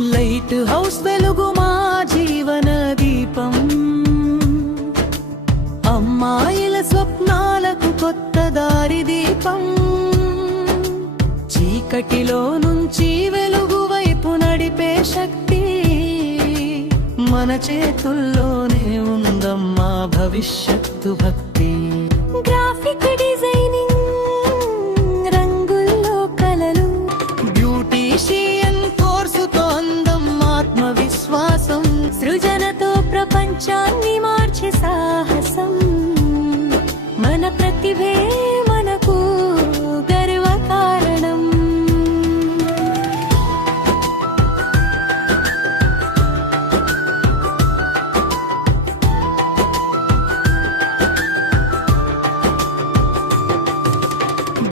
Light house వెలుగు మా జీవన దీపం, అమ్మాయిల స్వప్నాలకు కొత్త దారి దీపం. చీకటిలో నుంచి వెలుగు వైపు నడిపే శక్తి మన చేతుల్లోనే ఉందమ్మా భవిష్యత్తు భక్తి. గ్రాఫిక్